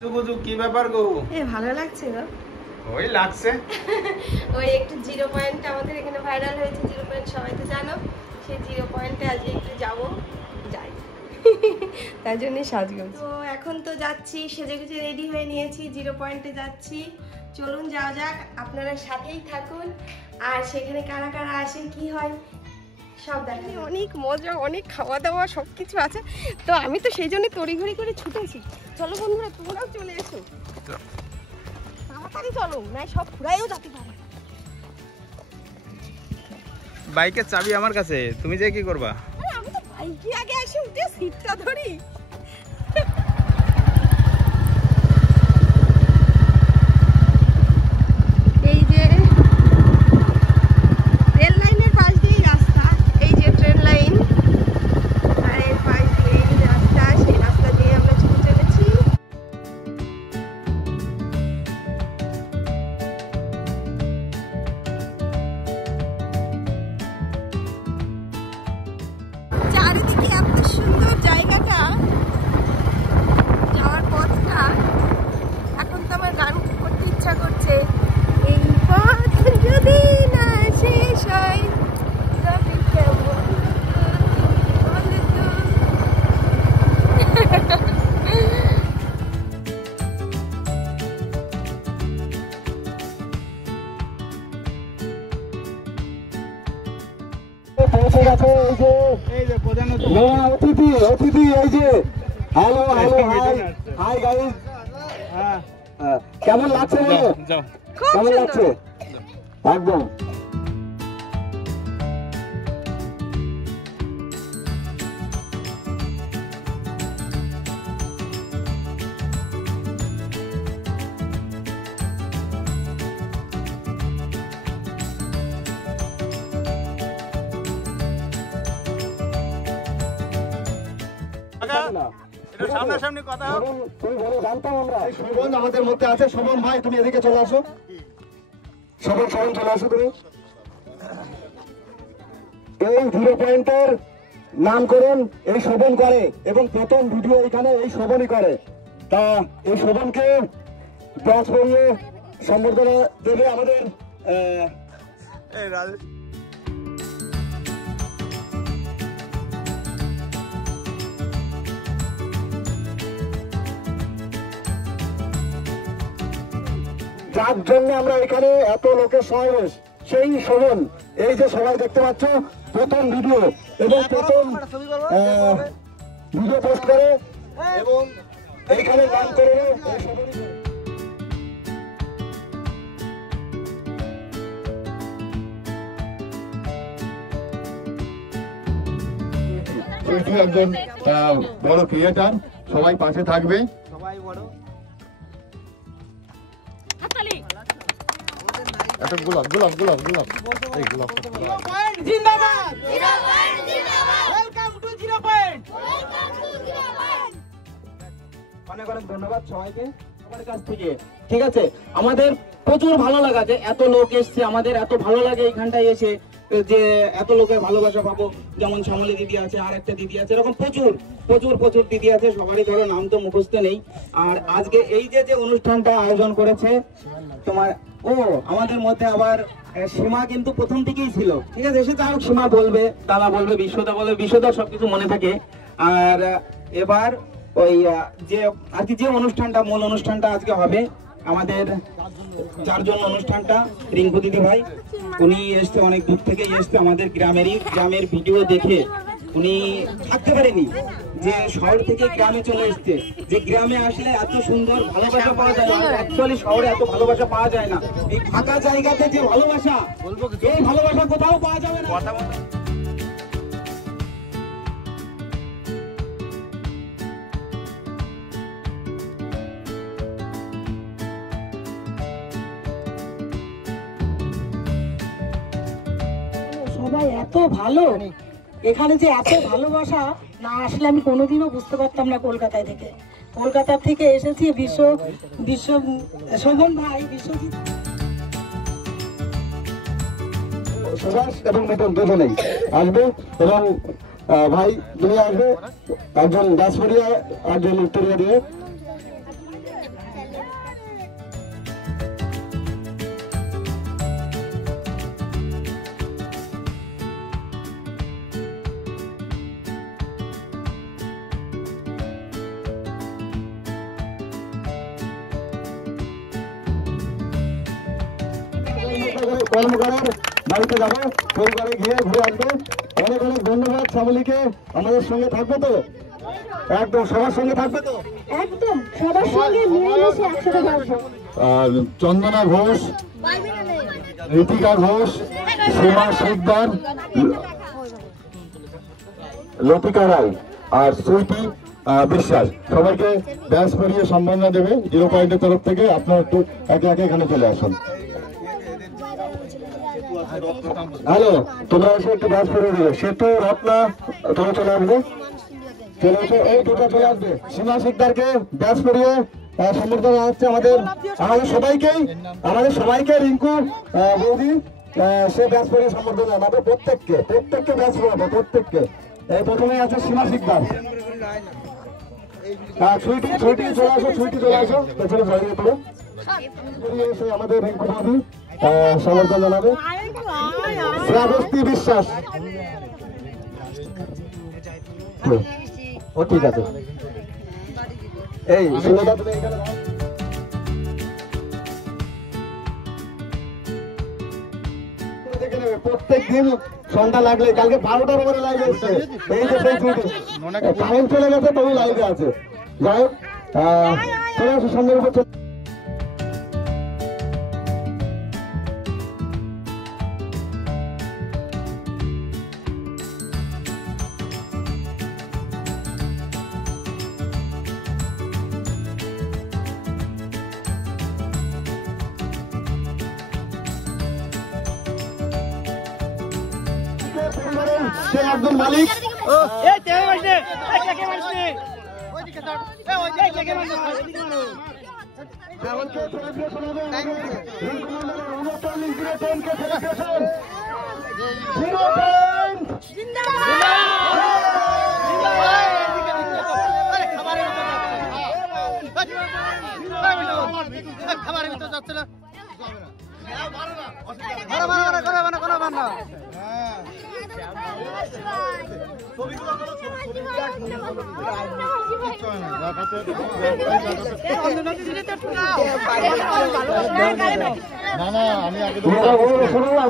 কি ব্যাপার গো? ভালো লাগছে গো। ওই লাগছে। ওই একটু 0 পয়েন্ট আমাদের এখানে ভাইরাল হয়েছে, 0 পয়েন্ট সবাই তো জানো। সেই 0 পয়েন্টে আজকে একটু যাই তার জন্যই সাজগোজ। তো এখন তো যাচ্ছি, সেজে গুজে রেডি হয়ে নিয়েছি, 0 পয়েন্টে যাচ্ছি। চলুন যাওয়া যাক, আপনারা সাথেই থাকুন। আর সেখানে কারা কারা আসে, কি হয় সব দেখেন। অনেক মজা, অনেক খাওয়া দাওয়া সবকিছু আছে। তো আমি তো সেই জন্য তড়িঘড়ি করে ছুটেছি। চলো বন্ধুরা, তোমরাও চলে এসো, তাড়াতাড়ি চলো, না সব ঘুরাইও যেতে পারে। বাইকের চাবি আমার কাছে, তুমি যে কি করবা? আমি তো বাইকে আগে এসে উঠে সিটটা ধরি। এই যে রেল লাইনের পাশ দিয়েই রাস্তা, এই যে ট্রেন লাইন, আর এর পাশ দিয়ে রাস্তা, সেই রাস্তা দিয়ে আমরা ছুটে চলেছি। চারিদিকে এত সুন্দর জায়গাটা, যাওয়ার পথটা, এখন তো আমার গান করতে ইচ্ছা করছে। এই পথ যদি না শেষ হয় তবে কেমন বলো তো। পৌঁছে গেছে এই যে প্রধান অতিথি এই যে। হ্যালো হাই গাইস, কেমন লাগছে? কেমন লাগছে? একদম সামনাসামনি কথা জানতাম আমরা। শোভন আমাদের মধ্যে আছে। শোভন ভাই, তুমি এদিকে চলে আসো। শোভন চলে আসো তুমি। এই 0 পয়েন্টের নামকরণ এই শোভন করে এবং প্রথম ভিডিও এখানে এই শোভনই করে। তা এই শোভনকে ব্যাচ করিয়ে সম্বর্ধনা দেবে আমাদের যার জন্য আমরা এখানে এত লোকের সমাবেশ, সেই শোভন। এই যে সবাই দেখতে পাচ্ছ, প্রথম ভিডিও এবং প্রথম ভিডিও পোস্ট করে এবং এইখানে গান করে একজন বড় ক্রিয়েটার। সবাই পাশে থাকবে, সবাই বড়। গোলাপ গোলাপ গোলাপ গোলাপ এই গোলাপ জিন্দাবাদ ওয়েলকাম টু 0 পয়েন্ট। অনেক অনেক ধন্যবাদ সবাইকে সবার কাছ থেকে। ঠিক আছে, আমাদের প্রচুর ভালো লাগা যে এত লোক এসছে, আমাদের এত ভালো লাগে এইখানটায় এসে যে এত লোকের ভালোবাসা পাবো। যেমন শ্যামলী দিদি আছে, আর একটা দিদি আছে, এরকম প্রচুর প্রচুর প্রচুর দিদি আছে। সবারই ধরো নাম তো মুখস্থ নেই। আর আজকে এই যে অনুষ্ঠানটা আয়োজন করেছে তোমার, আমাদের মধ্যে আবার সীমা কিন্তু প্রথম থেকেই ছিল। ঠিক আছে, এসে যাই হোক, সীমা বলবে, দাদা বলবে, বিশ্বদা বলবে, বিশ্বদা সবকিছু মনে থাকে। আর এবার ওই যে আর কি যে অনুষ্ঠানটা, মূল অনুষ্ঠানটা আজকে হবে আমাদের, যার জন্য অনুষ্ঠানটা, রিঙ্কু দিদি ভাই উনি এসছে অনেক দূর থেকে এসছে আমাদের গ্রামের ভিডিও দেখে উনি থাকতে পারেনি, যে শহর থেকে গ্রামে চলে এসছে। যে গ্রামে আসলে এত সুন্দর ভালোবাসা পাওয়া যায় না, অ্যাকচুয়ালি শহরে এত ভালোবাসা পাওয়া যায় না। এই ফাঁকা জায়গাতে যে ভালোবাসা, এই ভালোবাসা কোথাও পাওয়া যাবে না। সবাই এত ভালো, এখানে যে এত ভালোবাসা না আসলে আমি কোনোদিনও বুঝতে পারতাম না। কলকাতা থেকে এসেছি বিশ্ব শোভন ভাই, বিশ্বজিৎ, সুভাষ এবং মিঠুন দুজনেই আসবে এবং ভাই তুমি আসবে, একজন দাসপুরিয়া, একজন উত্তরিয়া দিয়ে। কর্মকারের বাড়িতে যাবো, পরিবারে গিয়ে ঘুরে আসবো। অনেক অনেক ধন্যবাদ শ্যামলীকে, আমাদের সঙ্গে থাকবে তো, একদম সবার সঙ্গে থাকবে তো, একদম সবার সঙ্গে মিলেমিশে একসাথে থাকবো। আর চন্দনা ঘোষ, ঋতিকা ঘোষ, সীমা শিকদার, লতিকা রায় আর সুইটি বিশ্বাস সবাইকে ব্যাস করিয়ে সম্মাননা দেবে 0 পয়েন্টের তরফ থেকে। আপনারা একটু একে একে এখানে চলে আসুন। হ্যালো, তোমরা এসে একটু ব্যাস করিয়ে দেবে। সেতু রত্না তোমরা চলে আসবে, চলে এসে এই দুটো চলে আসবে। সীমা শিকদারকে ব্যাস করিয়ে সম্বর্ধনা জানাচ্ছে আমাদের সবাইকে রিঙ্কু বৌদি সে ব্যাস করিয়ে সম্বর্ধনা জানাবে প্রত্যেককে ব্যাস করাবে প্রত্যেককে। এই প্রথমে আছে সীমা শিকদার, সুইটি চলে আসো, পেছনে জড়িয়ে পড়ো, এসে আমাদের রিঙ্কু বৌদি সম্বর্ধনা জানাবে। শ্রাবস্তী বিশ্বাস, ও ঠিক আছে। এই সুলতা তুমি এখানে প্রত্যেক দিন সন্ধ্যা লাগলে, কালকে 12টার উপরে লাইভে এসছে। এই যে সেই ছুটি টাইম চলে গেছে, তবু লাইভে আছে। যাই হোক, চলে আসো সন্ধ্যার উপর। আব্দুল মালিক, খাবারের ভিতরে যাচ্ছে না, না আমি আগে শোনো না